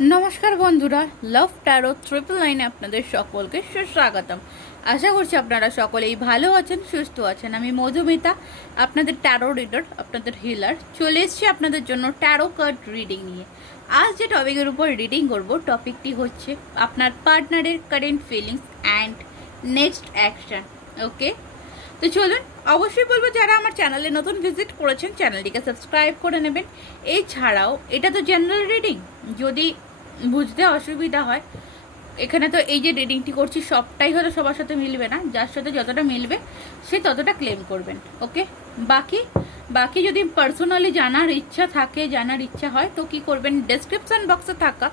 নমস্কার বন্ধুরা, লাভ ট্যারো 999 আপনাদের সকলকে সুস্বাগতম। আশা করছি আপনারা সকলেই ভালো আছেন, সুস্থ আছেন। আমি মধুমিতা, আপনাদের ট্যারো রিডার, আপনাদের হিলার। চলে এসেছি আপনাদের জন্য ট্যারো কার্ড রিডিং নিয়ে। আজ যে টপিকের উপর রিডিং করব, টপিকটি হচ্ছে আপনার পার্টনারের current feelings and next action. Okay, তো চলুন, অবশ্যই বলবো যারা আমার চ্যানেলে নতুন ভিজিট করেছেন চ্যানেলটিকে সাবস্ক্রাইব করে নেবেন। এছাড়াও এটা তো জেনারেল রিডিং, যদি বুঝতে অসুবিধা হয়, এখানে তো এই যে রিডিংটি করছি সবটাই হয়তো সবার সাথে মিলবে না, যার সাথে যতটা মিলবে সে ততটা ক্লেম করবেন। ওকে, বাকি যদি পার্সোনালি জানার ইচ্ছা থাকে, জানার ইচ্ছা হয়, তো কি করবেন, ডেসক্রিপশন বক্সে থাকা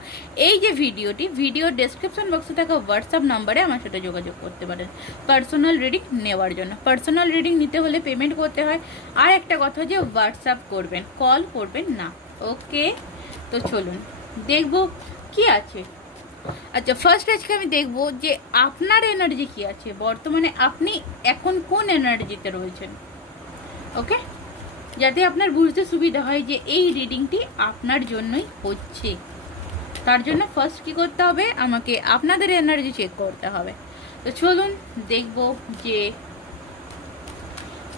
এই যে ভিডিও ডেসক্রিপশন বক্সে থাকা হোয়াটসঅ্যাপ নাম্বারে আমার সাথে যোগাযোগ করতে পারেন পার্সোনাল রিডিং নেওয়ার জন্য। পার্সোনাল রিডিং নিতে হলে পেমেন্ট করতে হয়। আর একটা কথা যে হোয়াটসঅ্যাপ করবেন, কল করবেন না। ওকে, তো চলুন দেখবো কি আছে। আচ্ছা, ফার্স্ট আজকে আমি দেখবো যে আপনার এনার্জি কি আছে, বর্তমানে আপনি এখন কোন এনার্জিতে রয়েছেন। ওকে, যাতে আপনার বুঝতে সুবিধা হয় যে এই রিডিংটি আপনার জন্যই হচ্ছে। তার জন্য ফার্স্ট কি করতে হবে, আমাকে আপনাদের এনার্জি চেক করতে হবে। তো চলুন দেখবো যে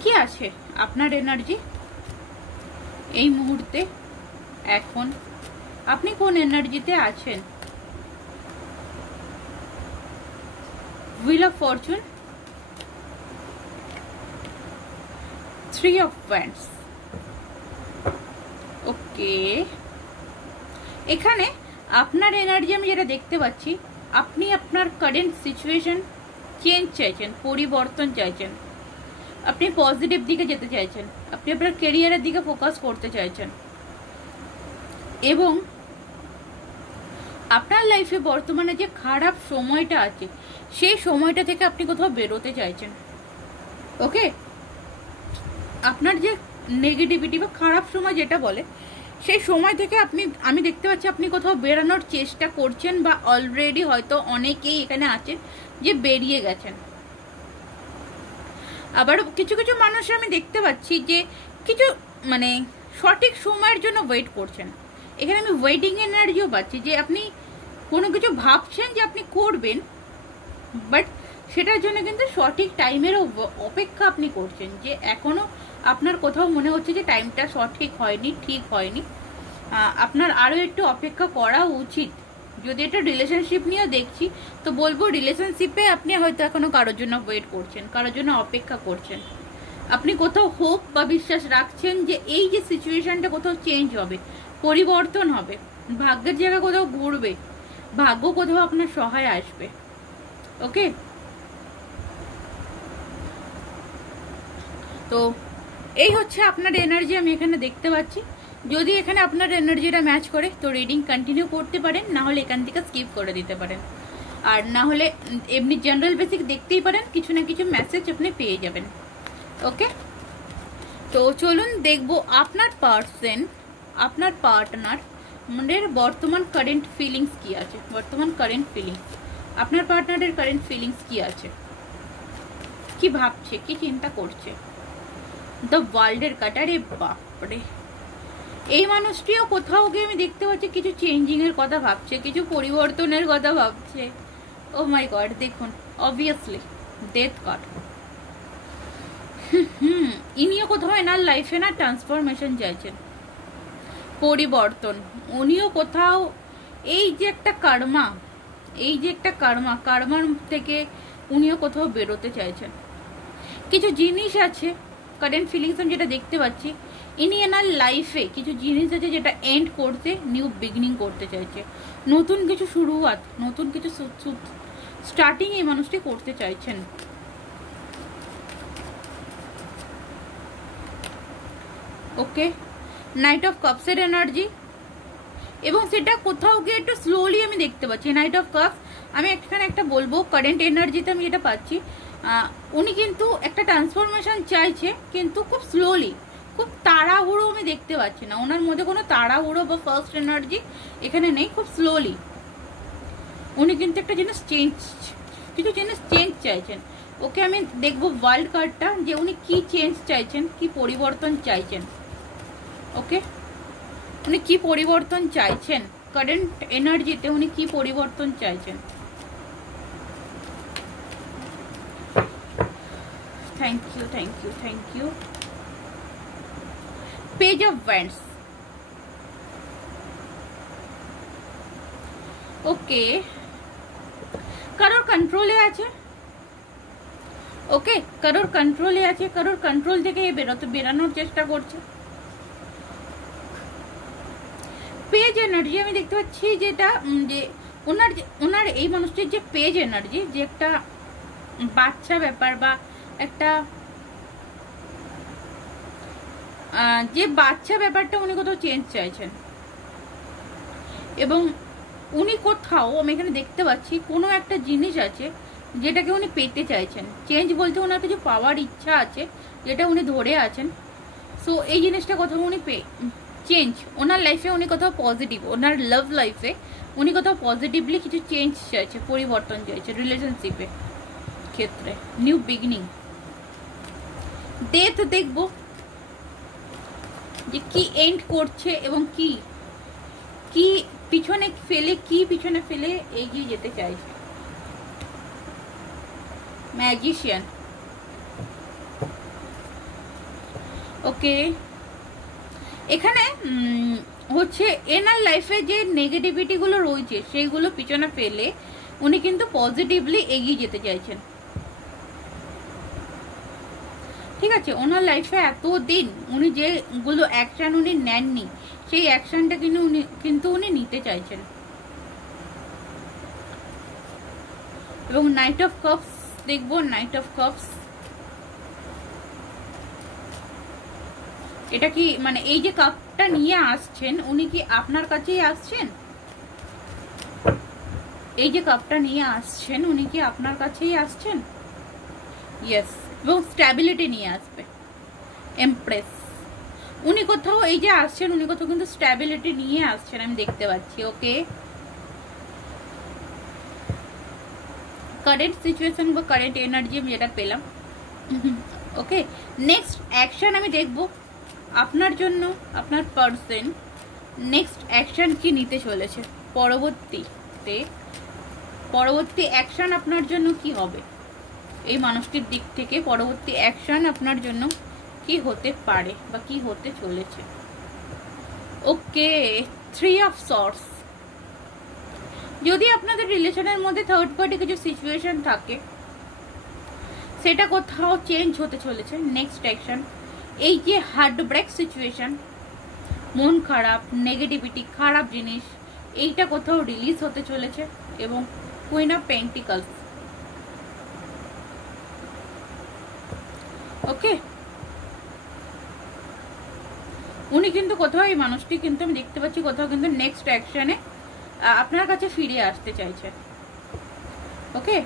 কি আছে আপনার এনার্জি এই মুহূর্তে। এখন আপনি কোন এনার্জিতে আছেন। Wheel of Fortune, Three of Wands। ওকে, এখানে আপনার এনার্জি আমি যেটা দেখতে পাচ্ছি, আপনি আপনার কারেন্ট সিচুয়েশন চেঞ্জ চাইছেন, পরিবর্তন চাইছেন, আপনি পজিটিভ দিকে যেতে চাইছেন, আপনি আপনার ক্যারিয়ারের দিকে ফোকাস করতে চাইছেন, এবং আপনার লাইফে বর্তমানে যে খারাপ সময়টা আছে সেই সময়টা থেকে আপনি কোথাও বেরোতে চাইছেন। ওকে, আপনার যে নেগেটিভিটি বা খারাপ সময় যেটা বলে, সেই সময় থেকে আমি দেখতে পাচ্ছি আপনি কোথাও বেরোনোর চেষ্টা করছেন, বা অলরেডি হয়তো অনেকেই এখানে আছেন যে বেরিয়ে গেছেন। আবার কিছু কিছু মানুষ আমি দেখতে পাচ্ছি যে কিছু সঠিক সময়ের জন্য ওয়েট করছেন। এখানে আমি ওয়েটিং এনার্জিও পাচ্ছি, যে আপনি কোনো কিছু ভাবছেন যে আপনি করবেন, বাট সেটার জন্য কিন্তু সঠিক টাইমের অপেক্ষা আপনি করছেন, যে এখনো আপনার কোথাও মনে হচ্ছে যে টাইমটা সঠিক হয়নি, ঠিক হয়নি, আপনার আরো একটু অপেক্ষা করা উচিত। যদি এটা রিলেশনশিপ নিয়ে দেখছি, তো বলবো রিলেশনশিপে আপনি হয়তো এখনো কারোর জন্য ওয়েট করছেন, কারোর জন্য অপেক্ষা করছেন। আপনি কোথাও হোপ বা বিশ্বাস রাখছেন যে এই যে সিচুয়েশনটা কোথাও চেঞ্জ হবে, পরিবর্তন হবে, ভাগ্যের জায়গা কোথাও ঘুরবে, ভাগ্য কোথাও আপনার সহায় আসবে। ওকে, তো এই হচ্ছে আপনার এনার্জি আমি এখানে দেখতে পাচ্ছি। যদি এখানে আপনার এনার্জিটা ম্যাচ করে তো রিডিং কন্টিনিউ করতে পারেন, না হলে এখান থেকে স্কিপ করে দিতে পারেন। আর না হলে এমনি জেনারেল বেসিক দেখতেই পারেন, কিছু না কিছু মেসেজ আপনি পেয়ে যাবেন। ওকে, তো চলুন দেখবো আপনার আপনার পার্টনারের বর্তমান কারেন্ট ফিলিংস কি আছে। বর্তমান কারেন্ট ফিলিংস, আপনার পার্টনারের কারেন্ট ফিলিংস কি আছে, কি ভাবছে, কি চিন্তা করছে। দ্য ওয়ার্ল্ডের কাটারে বাপরে, এই মানুষটিও কোথাও গিয়ে আমি দেখতে পাচ্ছি কিছু চেঞ্জিং এর কথা ভাবছে, কিছু পরিবর্তনের কথা ভাবছে। ও মাই গড, দেখুন অবভিয়াসলি ডেথ কার্ড। ইনিও কোথাও এনার লাইফে না ট্রান্সফরমেশন চাইছেন, পরিবর্তন। উনিও কোথাও এই যে একটা কার্মার থেকে উনিও কোথাও বেরোতে চাইছেন। কিছু জিনিস আছে কারেন্ট ফিলিংস আমি যেটা দেখতে পাচ্ছি, ইনি এনার লাইফে কিছু জিনিস আছে যেটা এন্ড করতে, নিউ বিগিনিং করতে চাইছে, নতুন কিছু শুরুয়াত, নতুন কিছু স্টার্টিং এই মানুষটি করতে চাইছেন। ওকে, নাইট অফ কাপসের এনার্জি, এবং সেটা কোথাও গিয়ে একটু স্লোলি আমি দেখতে পাচ্ছি। নাইট অফ কাপস আমি এখানে একটা বলবো, কারেন্ট এনার্জিতে আমি যেটা পাচ্ছি, উনি কিন্তু একটা ট্রান্সফরমেশন চাইছে, কিন্তু খুব স্লোলি, খুব তাড়াহুড়ো আমি দেখতে পাচ্ছি না। ওনার মধ্যে কোনো তাড়াহুড়ো বা ফার্স্ট এনার্জি এখানে নেই, খুব স্লোলি উনি কিন্তু একটা কিছু জিনিস চেঞ্জ চাইছেন। ওকে, আমি দেখবো ওয়ার্ল্ড কার্ডটা, যে উনি কি চেঞ্জ চাইছেন, কি পরিবর্তন চাইছেন। ওকে, উনি কি পরিবর্তন চাইছেন। কারেন্ট এনার্জিতে উনি কি পরিবর্তন চাইছেন। Thank you, thank you, thank you. Page of wands. Okay, কারোর কন্ট্রোলে আছে। ওকে, কারোর কন্ট্রোলে আছে, কারোর কন্ট্রোল থেকে বেরানোর চেষ্টা করছে। পেজ এনার্জি আমি দেখতে পাচ্ছি যেটা যে ওনার এই মানুষটির যে পেজ এনার্জি, যে একটা বাচ্চা ব্যাপার বা একটা যে বাচ্চা ব্যাপারটা উনি কোথাও চেঞ্জ চাইছেন, এবং উনি কোথাও আমি এখানে দেখতে পাচ্ছি কোনো একটা জিনিস আছে যেটাকে উনি পেতে চাইছেন। চেঞ্জ বলতে ওনার কিছু পাওয়ার ইচ্ছা আছে যেটা উনি ধরে আছেন। সো এই জিনিসটা কোথাও উনি চেঞ্জ, ওনার লাইফে উনি কোথাও পজিটিভ, ওনার লাভ লাইফে উনি কোথাও পজিটিভলি কিছু চেঞ্জ চাইছে, পরিবর্তন চাইছে রিলেশনশিপে ক্ষেত্রে, নিউ বিগিনিং। ডেথ দেখবো যে কি এন্ড করছে এবং কি কি পিছনে ফেলে এগিয়ে যেতে চাইছে। ম্যাজিশিয়ান। ওকে, এখানে হচ্ছে এনার লাইফে যে নেগেটিভিটি গুলো রয়েছে সেইগুলো পিছনে ফেলে উনি কিন্তু পজিটিভলি এগিয়ে যেতে চাইছেন। ঠিক আছে, ওনার লাইফে এতদিন উনি যেগুলো অ্যাকশন উনি নেননি সেই অ্যাকশনটা কিন্তু উনি নিতে চাইছেন। এবং নাইট অফ কাপস দেখবো। নাইট অফ কাপস এটা কি মানে এই যে কাপটা নিয়ে আসছেন উনি কি আপনার কাছেই আসছেন? এই যে কাপটা নিয়ে আসছেন উনি কি আপনার কাছেই আসছেন? ইয়েস, এবং স্ট্যাবিলিটি নিয়ে আসবে। এমপ্রেস, উনি কোথাও এই যে আসছেন উনি কোথাও কিন্তু স্ট্যাবিলিটি নিয়ে আসছেন আমি দেখতে পাচ্ছি। ওকে, কারেন্ট সিচুয়েশন বা কারেন্ট এনার্জি আমি যেটা পেলাম। ওকে, নেক্সট অ্যাকশন আমি দেখব আপনার জন্য। আপনার পার্সন নেক্সট অ্যাকশন কি নিতে চলেছে, পরবর্তী অ্যাকশন আপনার জন্য কি হবে, এই মানুষটির দিক থেকে পরবর্তী অ্যাকশন আপনার জন্য কি হতে পারে বা কি হতে চলেছে। ওকে, 3 অফ সর্টস। যদি আপনাদের রিলেশনের মধ্যে থার্ড পার্টি কিছু সিচুয়েশন থাকে সেটা কোথাও চেঞ্জ হতে চলেছে। নেক্সট অ্যাকশন, এই যে হার্ট ব্রেক সিচুয়েশন, মন খারাপ, নেগেটিভিটি, খারাপ জিনিস, এইটা কোথাও রিলিজ হতে চলেছে। এবং কুইন অফ পেন্টিকলস। ওকে, উনি কিন্তু কোথাও এই মানুষটি কিন্তু আমি দেখতে পাচ্ছি কোথাও কিন্তু নেক্সট অ্যাকশনে আপনার কাছে ফিরে আসতে চাইছে। ওকে,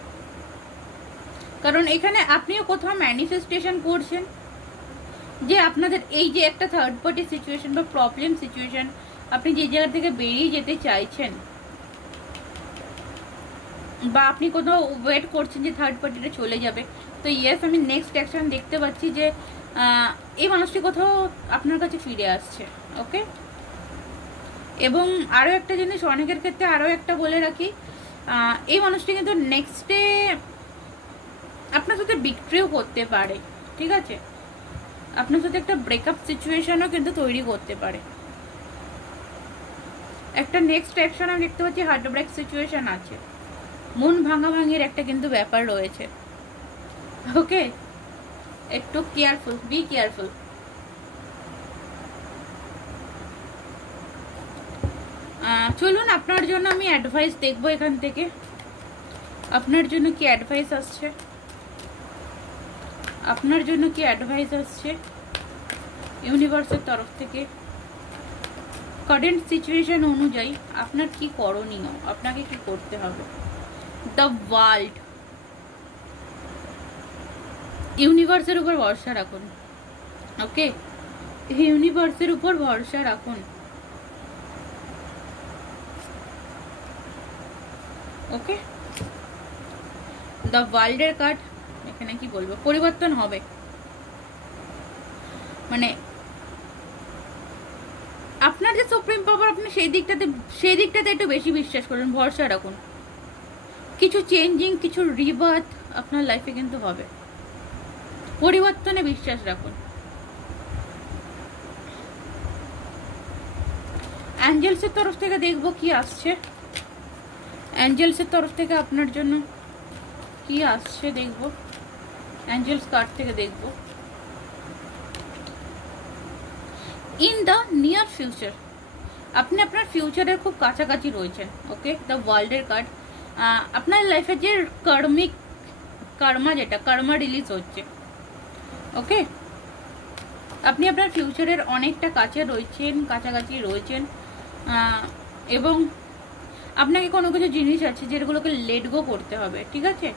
কারণ এখানে আপনিও কোথাও ম্যানিফেস্টেশন করছেন যে আপনাদের এই যে একটা থার্ড পার্টি সিচুয়েশন বা প্রবলেম সিচুয়েশন আপনি যে জায়গা থেকে বেরিয়ে যেতে চাইছেন, বা আপনি কোথাও ওয়েট করছেন যে থার্ড পার্টিটা চলে যাবে। তো ইয়েস, আমি নেক্সট অ্যাকশন দেখতে পাচ্ছি যে এই মানুষটি কোথাও আপনার কাছে ফিরে আসছে। ওকে, এবং আরও একটা জিনিস অনেকের ক্ষেত্রে আরও একটা বলে রাখি, এই মানুষটি কিন্তু নেক্সটে আপনার সাথে বিক্রিও করতে পারে। ঠিক আছে, আপনার সাথে একটা ব্রেকআপ সিচুয়েশনও কিন্তু তৈরি করতে পারে। একটা নেক্সট অ্যাকশন আমি দেখতে পাচ্ছি হার্ট ব্রেক সিচুয়েশন আছে, মন ভাঙাভাঙির একটা কিন্তু ব্যাপার রয়েছে। ওকে, একটু কেয়ারফুল, বি কেয়ারফুল। চলুন আপনার জন্য আমি অ্যাডভাইস দেখবো এখান থেকে। আপনার জন্য কি অ্যাডভাইস আসছে, আপনার জন্য কি অ্যাডভাইস আসছে ইউনিভার্সের তরফ থেকে। কারেন্ট সিচুয়েশন অনুযায়ী আপনার কি করণীয়, আপনাকে কি করতে হবে। দ্য ওয়ার্ল্ড, ইউনিভার্সের উপর ভরসা রাখুন। ওকে, ইউনিভার্সের উপর ভরসা রাখুন। ওকে, দ্য ওয়ার্ল্ডের কার্ড এখানে কি বলবো, পরিবর্তন হবে, মানে আপনার যে সুপ্রিম পাওয়ার আপনি সেই দিকটাতে একটু বেশি বিশ্বাস করুন, ভরসা রাখুন। কিছু চেঞ্জিং, কিছু রিবার্থ আপনার লাইফে কিন্তু হবে। পরিবর্তনে বিশ্বাস রাখুন। অ্যাঞ্জেলসের তরফ থেকে দেখবো কি আসছে, অ্যাঞ্জেলসের তরফ থেকে আপনার জন্য কি আসছে দেখবো, অ্যাঞ্জেলস কার্ড থেকে দেখবো। ইন দ্য নিয়ার ফিউচার, আপনি আপনার ফিউচারের খুব কাছাকাছি রয়েছেন। ওকে, দ্য ওয়ার্ল্ডের কার্ড। আপনার লাইফে যে কর্মা যেটা কর্মা রিলিজ হচ্ছে। ওকে, আপনি আপনার ফিউচারের অনেকটা কাছাকাছি রয়েছেন এবং আপনাকে কোনো কিছু জিনিস আছে যেগুলোকে লেট গো করতে হবে। ঠিক আছে,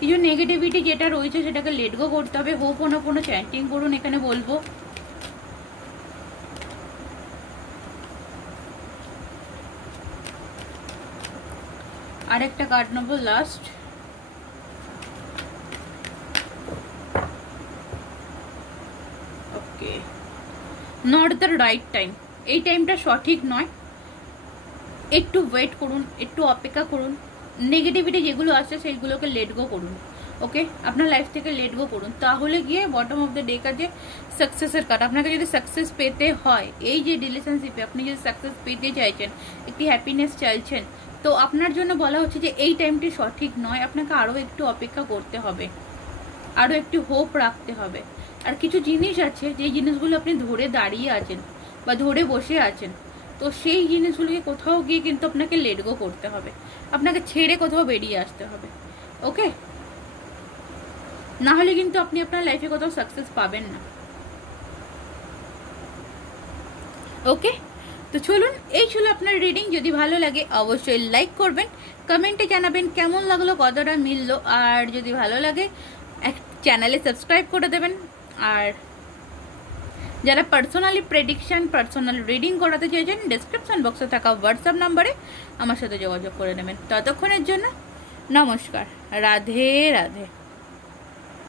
কিছু নেগেটিভিটি যেটা রয়েছে সেটাকে লেট গো করতে হবে। হোপোনোপোনো চ্যান্টিং করুন, এখানে বলবো। আরেকটা কার্ড নেবো last. Okay, not the right time, এই টাইমটা সঠিক নয়, একটু ওয়েট করুন, একটু অপেক্ষা করুন। নেগেটিভিটি যেগুলো আছে সেইগুলোকে লেট গো করুন। ওকে, আপনার লাইফ থেকে লেট গো করুন, তাহলে গিয়ে বটম অফ দ্য ডে কাজে সাকসেসের কার্ড। আপনাকে যদি সাকসেস পেতে হয়, এই যে রিলেশনশিপে আপনি যদি সাকসেস পেতে চাইছেন, একটি হ্যাপিনেস চাইছেন, তো আপনার জন্য বলা হচ্ছে যে এই টাইমটি সঠিক নয়, আপনাকে আরও একটু অপেক্ষা করতে হবে, আরও একটু হোপ রাখতে হবে। আর কিছু জিনিস আছে যে জিনিসগুলো আপনি ধরে দাঁড়িয়ে আছেন বা ধরে বসে আছেন, তো সেই জিনিসগুলোকে কোথাও গিয়ে কিন্তু আপনাকে লেট গো করতে হবে, আপনাকে ছেড়ে কোথাও বেরিয়ে আসতে হবে। ওকে, না হলে কিন্তু আপনি আপনার লাইফে কোথাও সাকসেস পাবেন না। ওকে, তো চলুন, এই ছিল আপনার রিডিং। যদি ভালো লাগে অবশ্যই লাইক করবেন, কমেন্টে জানাবেন কেমন লাগলো, কতটা মিললো। আর যদি ভালো লাগে চ্যানেলে সাবস্ক্রাইব করে দেবেন। আর যারা পার্সোনালি প্রেডিকশন, পার্সোনাল রিডিং করাতে চাইছেন, ডেসক্রিপশন বক্সে থাকা হোয়াটসঅ্যাপ নাম্বারে আমার সাথে যোগাযোগ করে নেবেন। ততক্ষণের জন্য নমস্কার, রাধে রাধে।